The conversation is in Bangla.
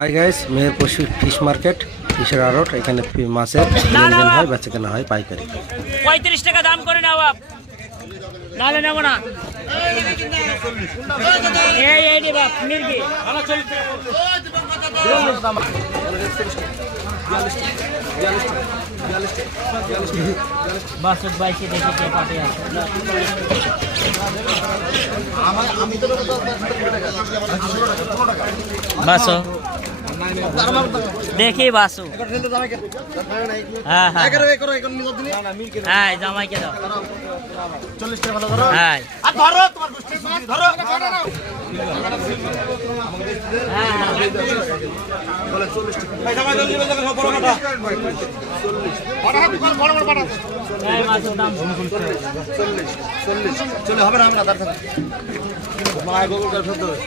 High guys, Meherpur fish market, ফিশের আড়ট। এখানে মাছের লেনদেন হয়, বেচা কেনা হয় পাইকারি। 35 টাকা দাম করে নাও বাপ, নালে নেব না। এই রে বাপ মির্গি বাসত বাইশে দেখে কে পাটে আছে। বাসো দেখি বাসু, হ্যাঁ হ্যাঁ হ্যাঁ জামাইকে দাও। 40 টাকা ধরো। হ্যাঁ আর ধরো তোমার গোষ্ঠী ধরো। বলে 40 টাকা। ভাই জামাই জলদি জলদি সব বড় কাটা। 40 বড় বড় কাটা। এই মাছের দাম 40 চলে হবে না আমরা দাঁড় থাকি। মায় গোগল করে ফেলতে হবে।